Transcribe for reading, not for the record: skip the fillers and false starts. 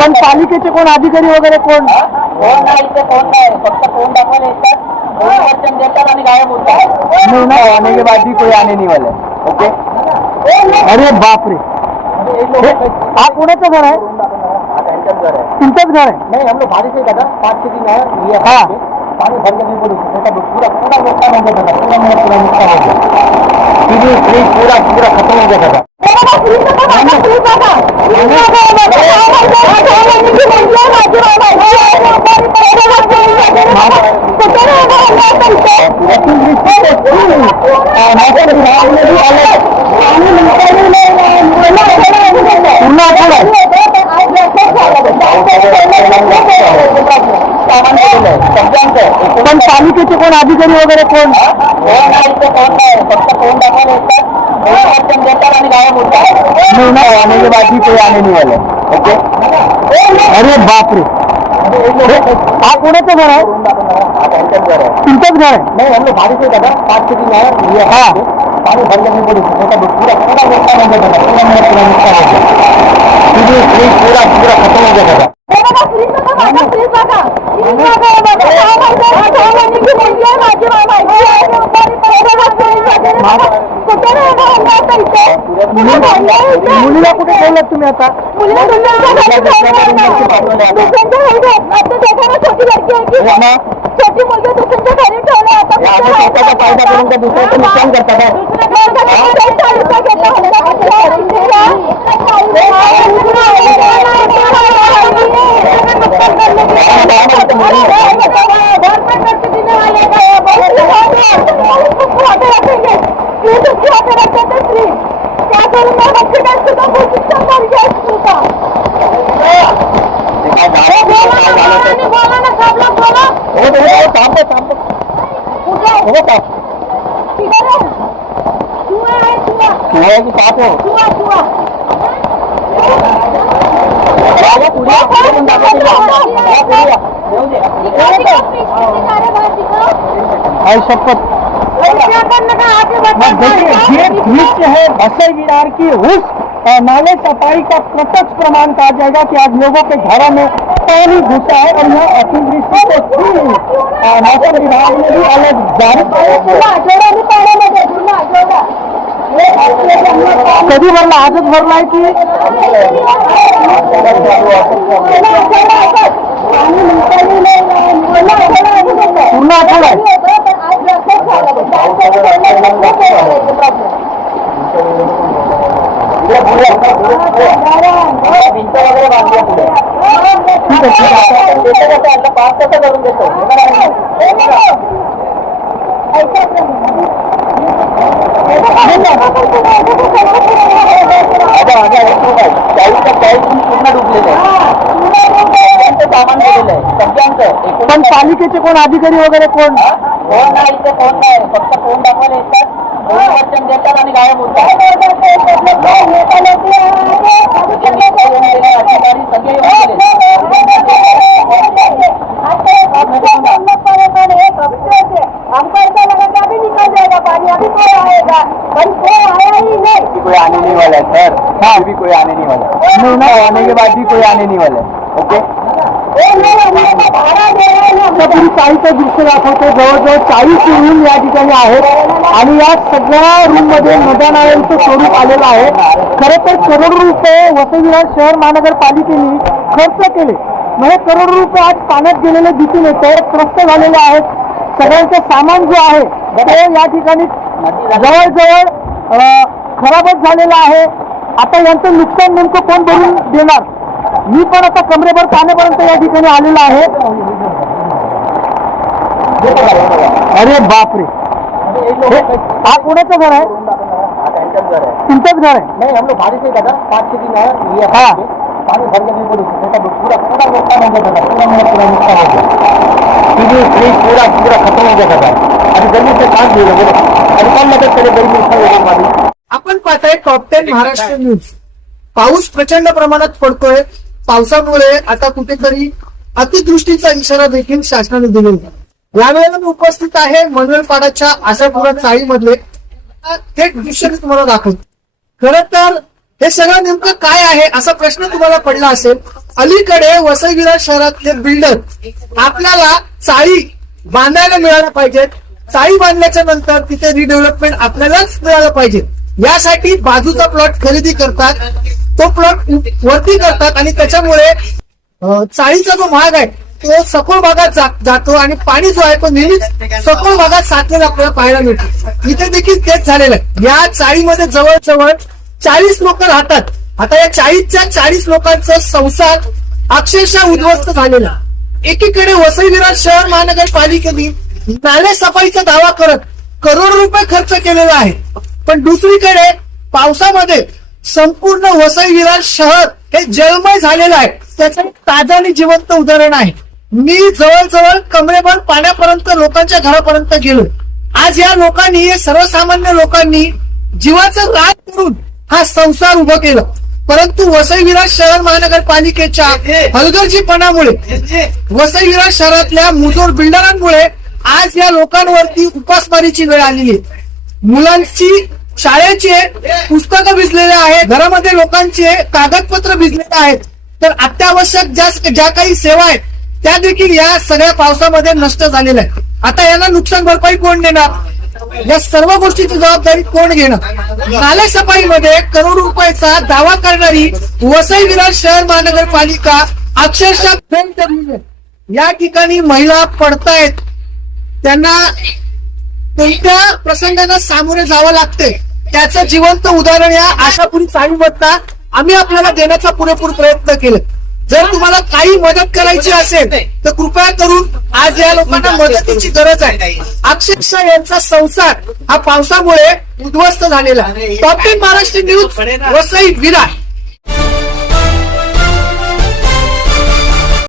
पण पालिकेचे कोण अधिकारी वगैरे कोण नाही, इथे कोण नाही, फक्त फोन दाखवायला येतात, देतात आणि गायब होतात. नहीं ना आने के बाद भी कोई आने नहीं वाला है. ओके. अरे बाप रे, हा कोणाचं घर आहे? तुमचंच घर आहे? नहीं, हम लोग बारिश से दादा 5 दिन है, ये हाँ पानी भर के नहीं बोली पूरा पूरा नुकसान हो गया था, पूरा नुकसान हो गया, पूरा खत्म हो गया था. पण पालिकेचे कोण अधिकारी वगैरे कोण नाही, इथे कोण नाही, फक्त फोन दाखवायला येतात, देतात आणि गायब होतात. नहीं ना आने के बाद भी कोई आने नहीं वाला है. ओके. अरे बाप रे, हा कोणाचं घर आहे? तुमचंच घर आहे? नहीं, हम लोग बारिश से दादा 5 दिन है, ये हाँ पानी भर के नहीं बोली पूरा नुकसान हो गया था, पूरा नुकसान हो गया, पूरा खत्म हो गया था. मुलीला कुठे ठेवलं तुम्ही आता? छोटी मुलगी दुसऱ्यांच्या घरी ठेवलं आता फायदा करून त्या दुसऱ्याचं नुकसान करतात. शपथ ये दृश्य है बसई विरार की उस नाले सफाई का प्रत्यक्ष प्रमाण कहा जाएगा कि आज लोगों के घरों में पानी घुसा है और यह अतिवृष्टि को मौसम विभाग ने भी अलग जारी कधी भरला? आजच भरला आहे की पूर्ण आठवडा आहे? भिंत वगैरे बांधल्या पुढे पाच कसं करून देतो. पूर्ण डुबलेलं आहे, सामान गेलेलं आहे सगळ्यांचं. पण पालिकेचे कोण अधिकारी वगैरे कोण फोन नाही, इथे फोन नाही, फक्त फोन दाखवायला येतात, देतात आणि गायब होतात. अधिकारी सगळे कोई आने नहीं वाला है सर. हाँ भी कोई आने नहीं वाला है. नहीं ना आने के बाद भी कोई आने नहीं वाला है. ओके. पूरी चाळीचं दृश्य दाखवतो. जवळजवळ 40 रूम या ठिकाणी आहेत आणि या सगळ्या रूम मध्ये नद्यानाळ्यांचं स्वरूप आलेलं आहे. खरं तर करोड रुपये वसई विरार शहर महानगरपालिकेने खर्च केले. म्हणजे करोड रुपये आज पाण्यात गेलेले दिसून येते. त्रस्त झालेले आहेत. सगळ्यांचं सामान जो आहे ते या ठिकाणी जवळजवळ खराबच झालेलं आहे. आता यांचं नुकसान नेमकं कोण भरून देणार? मी पण आता कमरेभर पाण्यापर्यंत या ठिकाणी आलेला आहे. अरे बाप रे, हा कोणाचं घर आहे? तुमचंच घर आहे? नहीं, हम लोग बारिश से दादा 5 दिन है, ये हाँ पानी भर के नहीं बोली पूरा नुकसान हो गया था, पूरा नुकसान हो गया, पूरा खत्म हो गया था. गरमीचं काम दिलं बरं आणि काल लगेच त्याला गरमी. आपण पाहताय टॉप 10 महाराष्ट्र न्यूज. पाऊस प्रचंड प्रमाणात पडतोय. पावसामुळे आता कुठेतरी अतिवृष्टीचा इशारा देखील शासनाने दिलेला. यावेळेला मी उपस्थित आहे मनोरपाडाच्या आशापुरा चाळीमधले थेट दृश्य मी तुम्हाला दाखवतो. खरं तर हे सगळं नेमकं काय आहे असा प्रश्न तुम्हाला पडला असेल. अलीकडे वसई विरार शहरातले बिल्डर आपल्याला चाळी बांधायला मिळाल्या पाहिजेत. चाळी बांधल्याच्या नंतर तिथे रिडेव्हलपमेंट आपल्यालाच मिळालं पाहिजे. यासाठी बाजूचा प्लॉट खरेदी करतात, तो प्लॉट वरती करतात आणि त्याच्यामुळे चाळीचा जो भाग आहे तो सखोल भागात जातो आणि पाणी जो आहे तो नेहमीच सखोल भागात साचलेला आपल्याला पाहायला मिळतो. इथे देखील तेच झालेलं आहे. या चाळीमध्ये जवळजवळ 40 लोक राहतात. आता या 40 लोकांचा संसार अक्षरशः उद्ध्वस्त झालेला. एकीकडे वसई विरार शहर महानगरपालिकेने नाले सफाईचा दावा करत करोड रुपये खर्च केलेला आहे, पण दुसरीकडे पावसामध्ये संपूर्ण वसई विरार शहर हे जलमय झालेलं आहे. त्याचं ताजं आणि जिवंत उदाहरण आहे. मी जवळजवळ कमरेभर पाण्यापर्यंत लोकांच्या घरापर्यंत गेलो. आज या लोकांनी, सर्वसामान्य लोकांनी जीवाचं रान करून हा संसार उभं केलं, परंतु वसई विरार शहर महानगरपालिकेच्या हलगर्जीपणामुळे, वसई विरार शहरातल्या मुजोर बिल्डरांमुळे आज या लोकांवरती उपासमारीची वेळ आलेली आहे. मुलांची शाळेचे पुस्तकं भिजलेले आहेत, घरामध्ये लोकांचे कागदपत्र भिजलेले आहेत, तर अत्यावश्यक ज्या काही सेवा आहेत त्या देखील या सगळ्या पावसामध्ये नष्ट झालेल्या आहेत. आता यांना नुकसान भरपाई कोण देणार? या सर्व गोष्टीची जबाबदारी कोण घेणार? नाले सफाईमध्ये करोड रुपयाचा दावा करणारी वसई विरार शहर महानगरपालिका अक्षरशः फेल ठरली आहे. या ठिकाणी महिला पडतायत, त्यांना कोणत्या प्रसंगांना सामोरे जावं लागते त्याचं जिवंत उदाहरण या आशापुरी चाळीमधला आम्ही आपल्याला देण्याचा पुरेपूर प्रयत्न केला. जर तुम्हाला काही मदत करायची असेल तर कृपया करून आज या लोकांना मदतीची गरज आहे. अक्षरशः यांचा संसार हा पावसामुळे उद्ध्वस्त झालेला. Top 10 Maharashtra news, Vasai Virar.